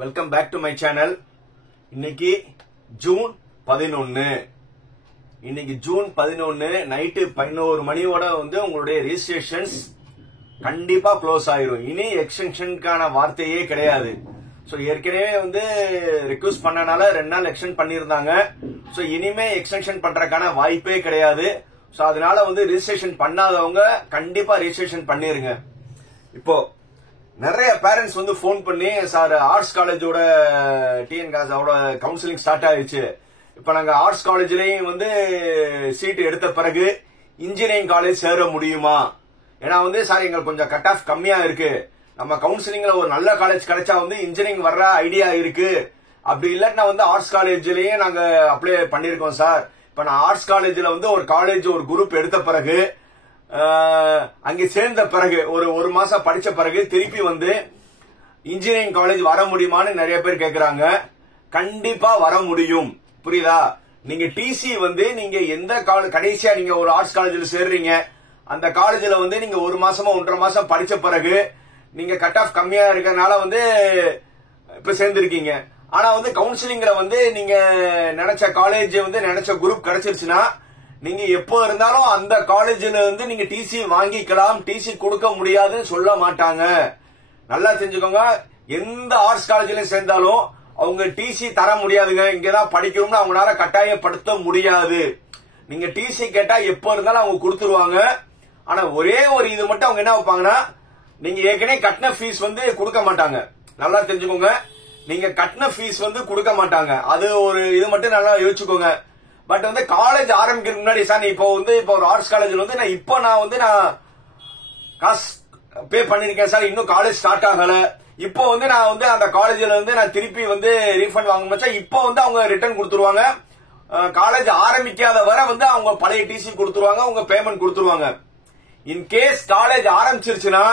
Welcome back to my channel. இன்னைக்கு June 11. இன்னைக்கு June 11 night 11 மணியோட உங்களுடைய ரெஜிஸ்ட்ரேஷன்ஸ் கண்டிப்பா க்ளோஸ் ஆயிரும். இனி எக்ஸ்டென்ஷனுக்கான வார்த்தையே கிடையாது. ஏற்கனவே ரிக்வெஸ்ட் பண்ணனால 2 நாள் எக்ஸ்டென்ட் பண்ணிருந்தாங்க. இனிமே எக்ஸ்டென்ஷன் பண்றதுக்கான வாய்ப்பே கிடையாது. அதனால ரெஜிஸ்ட்ரேஷன் பண்ணாதவங்க கண்டிப்பா ரெஜிஸ்ட்ரேஷன் பண்ணிருங்க. இப்போ நிறைய பேரண்ட்ஸ் போன் பண்ணி, சார் ஆர்ட்ஸ் காலேஜோட டிஎன் காசாவோட கவுன்சிலிங் ஸ்டார்ட் ஆயிடுச்சு, இப்ப நாங்க ஆர்ட்ஸ் காலேஜ்லயும் சீட் எடுத்த பிறகு இன்ஜினியரிங் காலேஜ் சேர முடியுமா? ஏன்னா சார் எங்களுக்கு கொஞ்சம் கட் ஆஃப் கம்மியா இருக்கு, நம்ம கவுன்சிலிங்ல ஒரு நல்ல காலேஜ் கிடைச்சா இன்ஜினியரிங் வர்ற ஐடியா இருக்கு, அப்படி இல்லாட்டினா ஆர்ட்ஸ் காலேஜ்லயே நாங்க அப்ளை பண்ணிருக்கோம் சார். இப்ப நான் ஆர்ட்ஸ் காலேஜ்ல ஒரு காலேஜ் ஒரு குரூப் எடுத்த பிறகு அங்க சேர்ந்த பிறகு ஒரு மாசம் படிச்ச பிறகு திருப்பி இன்ஜினியரிங் காலேஜ் வர முடியுமான்னு நிறைய பேர் கேக்குறாங்க. கண்டிப்பா வர முடியும். புரியுதா? நீங்க டிசி நீங்க எந்த கடைசியா நீங்க ஒரு ஆர்ட்ஸ் காலேஜ்ல சேர்றீங்க, அந்த காலேஜ்ல நீங்க 1 மாசமா 1.5 மாசம் படிச்ச பிறகு நீங்க கட் ஆஃப் கம்மியா இருக்கறனால இப்ப சேர்ந்திருக்கீங்க. ஆனா கவுன்சிலிங்ல நீங்க நினைச்ச காலேஜ் நினைச்ச குரூப் கிடைச்சிருச்சுன்னா நீங்க எப்போ இருந்தாலும் அந்த காலேஜ்ல நீங்க டிசி வாங்கிக்கலாம். டிசி கொடுக்க முடியாதுன்னு சொல்ல மாட்டாங்க. நல்லா தெரிஞ்சுக்கோங்க. எந்த ஆர்ட்ஸ் காலேஜ்லயும் சேர்ந்தாலும் அவங்க டிசி தர முடியாதுங்க. இங்கதான் படிக்கணும்னு அவங்களால கட்டாயப்படுத்த முடியாது. நீங்க டிசி கேட்டா எப்போ இருந்தாலும் அவங்க கொடுத்துருவாங்க. ஆனா ஒரே ஒரு இது மட்டும் அவங்க என்ன வைப்பாங்கன்னா, நீங்க ஏற்கனவே கட்டின ஃபீஸ் கொடுக்க மாட்டாங்க. நல்லா தெரிஞ்சுக்கோங்க. நீங்க கட்டின ஃபீஸ் கொடுக்க மாட்டாங்க. அது ஒரு இது மட்டும் நல்லா யோசிச்சுக்கோங்க. பட் காலேஜ் ஆரம்பிக்கிறதுக்கு முன்னாடி, சார் இப்போ இப்போ ஒரு ஆர்ட்ஸ் காலேஜ்ல நான் காசு பே பண்ணிருக்கேன் சார், இன்னும் காலேஜ் ஸ்டார்ட் ஆகல, இப்போ நான் அந்த காலேஜ்ல நான் திருப்பி ரீஃபண்ட் வாங்க மச்சா, இப்போ அவங்க ரிட்டர்ன் கொடுத்துருவாங்க. காலேஜ் ஆரம்பிக்காத வரை அவங்க பழைய டிசி கொடுத்துருவாங்க, உங்க பேமெண்ட் கொடுத்துருவாங்க. இன் கேஸ் காலேஜ் ஆரம்பிச்சிருச்சுன்னா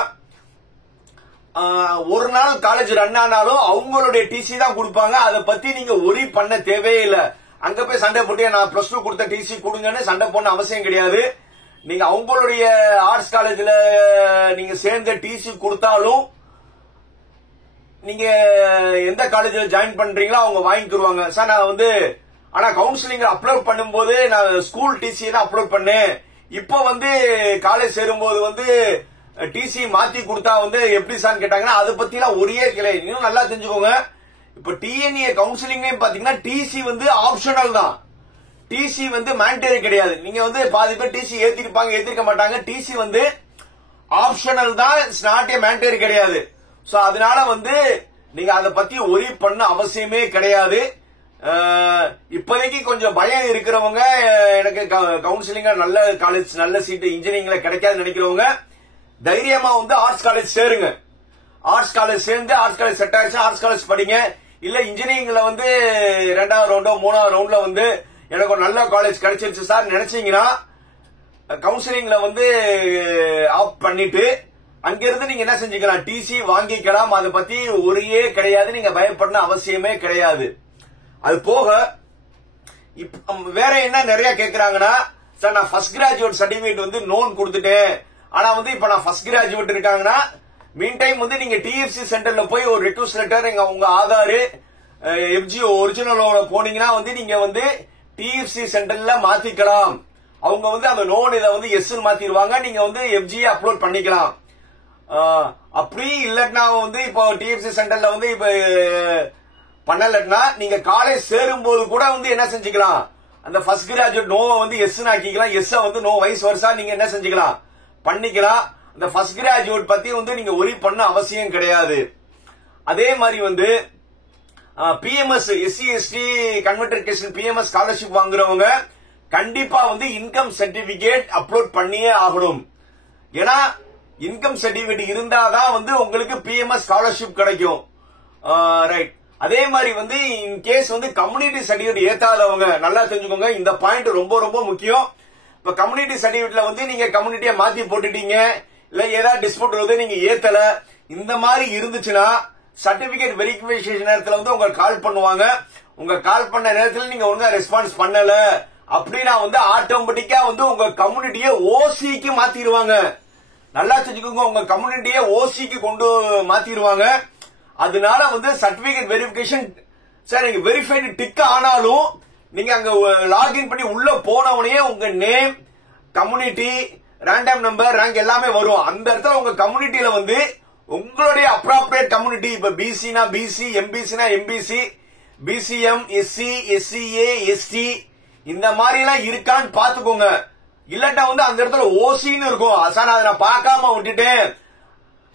ஒரு நாள் காலேஜ் ரன் ஆனாலும் அவங்களுடைய டிசி தான் கொடுப்பாங்க. அதை பத்தி நீங்க ஒரி பண்ண தேவையே இல்லை. அங்க போய் சண்டை போட்டு நான் +2 கொடுத்த டிசி கொடுங்கன்னு சண்டை போன அவசியம் கிடையாது. நீங்க அவங்களுடைய ஆர்ட்ஸ் காலேஜ்ல நீங்க சேர்ந்த டிசி கொடுத்தாலும் நீங்க எந்த காலேஜ்ல ஜாயின் பண்றீங்களோ அவங்க வாங்கிக்குருவாங்க. சார் நான் ஆனா கவுன்சிலிங் அப்லோட் பண்ணும்போது நான் ஸ்கூல் டிசி தான் அப்லோட் பண்ணேன், இப்போ காலேஜ் சேரும்போது டிசி மாத்தி கொடுத்தா எப்படி சார் கேட்டாங்கன்னா, அதை பத்தி எல்லாம் ஒரே கிளை. இன்னும் நல்லா தெரிஞ்சுக்கோங்க. இப்ப டிஎன்ஏ கவுன்சிலிங் பாத்தீங்கன்னா டிசி ஆப்ஷனல் தான். டிசி மேண்டேட்டரி கிடையாது. நீங்க பாதி பேர் டிசி ஏத்திருப்பாங்க, ஏத்திருக்க மாட்டாங்க. டிசி ஆப்ஷனல் தான், இட்ஸ் நாட் ஏ மேண்டேட்டரி கிடையாது. சோ அதனால நீங்க அதை பத்தி ஒரி பண்ண அவசியமே கிடையாது. இப்போதைக்கு கொஞ்சம் பயம் இருக்கிறவங்க, எனக்கு கவுன்சிலிங் நல்ல காலேஜ் நல்ல சீட் இன்ஜினியரிங்ல கிடைக்காது நினைக்கிறவங்க தைரியமா ஆர்ட்ஸ் காலேஜ் சேருங்க. ஆர்ட்ஸ் காலேஜ் சேர்ந்து ஆர்ட்ஸ் காலேஜ் செட் ஆயிடுச்சு, ஆர்ட்ஸ் காலேஜ் படிங்க. இல்ல இன்ஜினியரிங்ல 2வது ரவுண்டோ 3வது ரவுண்ட்ல எனக்கு ஒரு நல்ல காலேஜ் கிடைச்சிருச்சு சார் நினைச்சீங்கன்னா கவுன்சிலிங்ல ஆஃப் பண்ணிட்டு அங்கிருந்து நீங்க என்ன செஞ்சுக்கலாம், டிசி வாங்கிக்கலாம். அதை பத்தி ஒரே கிடையாது, நீங்க பயப்பட அவசியமே கிடையாது. அது போக வேற என்ன நிறைய கேக்குறாங்கன்னா, சார் நான் ஃபர்ஸ்ட் கிராஜுவேட் சர்டிபிகேட் நோன் கொடுத்துட்டேன், ஆனா இப்ப நான் ஃபர்ஸ்ட் கிராஜுவேட் இருக்காங்கன்னா மீன் டைம் நீங்க டிஎஃப்சி சென்டர்ல போய் ஒரு ரிக்வெஸ்ட் லெட்டர் உங்க ஆதார் எஃப்ஜிஓ ஒரிஜினலோட போனீங்கன்னா நீங்க டிஎஃப்சி சென்டர்ல மாத்திக்கலாம். அவங்க அந்த லோன் இதை எஸ் மாத்திடுவாங்க. நீங்க எஃப்ஜி அப்லோட் பண்ணிக்கலாம். அப்படி இல்லட்னா இப்போ டிஎஃப்சி சென்டர்ல இப்ப பண்ணலட்னா நீங்க காலேஜ் சேரும் போது கூட என்ன செஞ்சுக்கலாம், அந்த ஃபர்ஸ்ட் கிராஜுவேட் நோவை எஸ் ஆக்கிக்கலாம். எஸ் நோ வயசு வருஷா நீங்க என்ன செஞ்சுக்கலாம் பண்ணிக்கலாம். அந்த ஃபர்ஸ்ட் கிராஜுவேட் பத்தி நீங்க ஒரி பண்ண அவசியம் கிடையாது. அதே மாதிரி PMS SC ST conversion PMS scholarship வாங்குறவங்க கண்டிப்பா இன்கம் சர்டிபிகேட் அப்லோட் பண்ணியே ஆகணும். ஏன்னா இன்கம் சர்டிபிகேட் இருந்தாதான் உங்களுக்கு பிஎம்எஸ் ஸ்காலர்ஷிப் கிடைக்கும். ரைட். அதே மாதிரி இன் கேஸ் கம்யூனிட்டி சர்டிபிகேட் ஏத்தாதவங்க நல்லா தெரிஞ்சுக்கோங்க. இந்த பாயிண்ட் ரொம்ப ரொம்ப முக்கியம். இப்ப கம்யூனிட்டி சர்டிபிகேட்ல நீங்க கம்யூனிட்டியை மாத்தி போட்டுட்டீங்க, இல்ல ஏதாவது டிஸ்பியூட் நீங்க ஏத்தல, இந்த மாதிரி இருந்துச்சுன்னா சர்டிபிகேட் வெரிஃபிகேஷன் நேரத்துல உங்களுக்கு கால் பண்ணுவாங்க. உங்க கால் பண்ண நேரத்துல நீங்க ஒழுங்கா ரெஸ்பான்ஸ் பண்ணல அப்படின்னா ஆட்டோமேட்டிக்கா உங்க கம்யூனிட்டியை ஓசிக்கு மாத்திடுவாங்க. நல்லா தெரிஞ்சுக்கோங்க. உங்க கம்யூனிட்டியை ஓசிக்கு கொண்டு மாத்திடுவாங்க. அதனால வந்து சர்டிபிகேட் வெரிஃபிகேஷன் சார் நீங்க வெரிஃபைடு டிக் ஆனாலும் நீங்க அங்க லாகின் பண்ணி உள்ள போனவனே உங்க name, community, random number, rank எல்லாமே வரும். அந்த இடத்துல உங்க கம்யூனிட்டியில வந்து உங்களுடைய அப்ராப்ரியேட் கம்யூனிட்டி, இப்ப பிசினா பிசி, எம்பிசினா MBC, BCM, SC, SCA, ST இந்த மாதிரி எல்லாம் இருக்கான்னு பாத்துக்கோங்க. இல்லட்டா வந்து அந்த இடத்துல ஓசின்னு இருக்கும். சார் அதை நான் பார்க்காம விட்டுட்டேன்.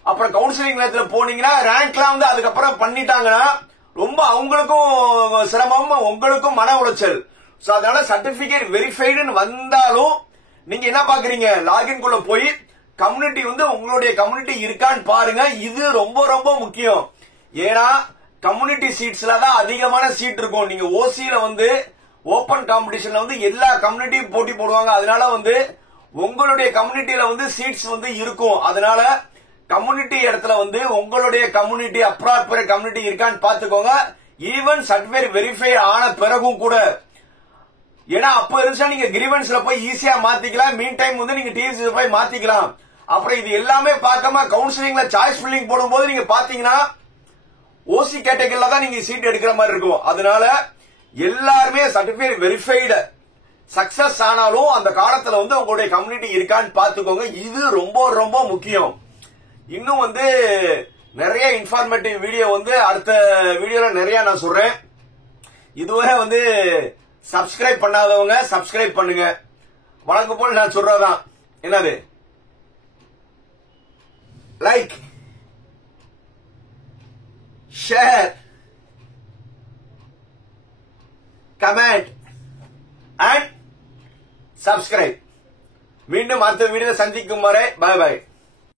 அப்புறம் கவுன்சிலிங் நேரத்துல போனீங்கன்னா ரேங்க்லாம் வந்து அதுக்கப்புறம் பண்ணிட்டாங்கன்னா ரொம்ப அவங்களுக்கும் சிரமம், உங்களுக்கும் மன உளைச்சல். சோ அதனால சர்டிபிகேட் வெரிஃபைடுன்னு வந்தாலும் நீங்க என்ன பாக்குறீங்க, லாகின் குள்ள போய் கம்யூனிட்டி வந்து உங்களுடைய கம்யூனிட்டி இருக்கான்னு பாருங்க. இது ரொம்ப ரொம்ப முக்கியம். ஏன்னா கம்யூனிட்டி சீட்ஸ்ல தான் அதிகமான சீட் இருக்கும். நீங்க ஓசியில வந்து ஓபன் காம்படிஷன்ல வந்து எல்லா கம்யூனிட்டியும் போட்டி போடுவாங்க. அதனால வந்து உங்களுடைய கம்யூனிட்டியில வந்து சீட்ஸ் வந்து இருக்கும். அதனால கம்யூனிட்டி இடத்துல வந்து உங்களுடைய கம்யூனிட்டி அப்ராப்ரியேட் கம்யூனிட்டி இருக்கான்னு பாத்துக்கோங்க. ஈவன் சர்டிபிகேட் வெரிஃபை ஆன பிறகும் கூட. ஏன்னா அப்ப இருந்துச்சா நீங்க கிரீவன்ஸ்ல போய் ஈஸியா மாத்திக்கலாம். மீன் டைம் வந்து நீங்க டிஎஸ்சி போய் மாத்திக்கலாம். அப்புறம் இது எல்லாமே பார்க்காம கவுன்சிலிங்ல சாய்ஸ் ஃபில்லிங் போடும்போது நீங்க பாத்தீங்கன்னா ஓசி கேட்டகரியில தான் நீங்க சீட் எடுக்கிற மாதிரி இருக்கும். அதனால எல்லாருமே சர்டிபிகேட் வெரிஃபைடு சக்சஸ் ஆனாலும் அந்த காலத்துல வந்து உங்களுடைய கம்யூனிட்டி இருக்கான்னு பாத்துக்கோங்க. இது ரொம்ப ரொம்ப முக்கியம். இன்னும் வந்து நிறைய இன்ஃபார்மேட்டிவ் வீடியோ வந்து அடுத்த வீடியோல நிறைய நான் சொல்றேன். இதுவரை வந்து சப்ஸ்கிரைப் பண்ணாதவங்க சப்ஸ்கிரைப் பண்ணுங்க. வழக்கம் போல நான் சொல்றதான் என்னது, like, share, comment and subscribe. மீண்டும் அடுத்த வீடியோ சந்திக்கும் வரை பாய் பாய்.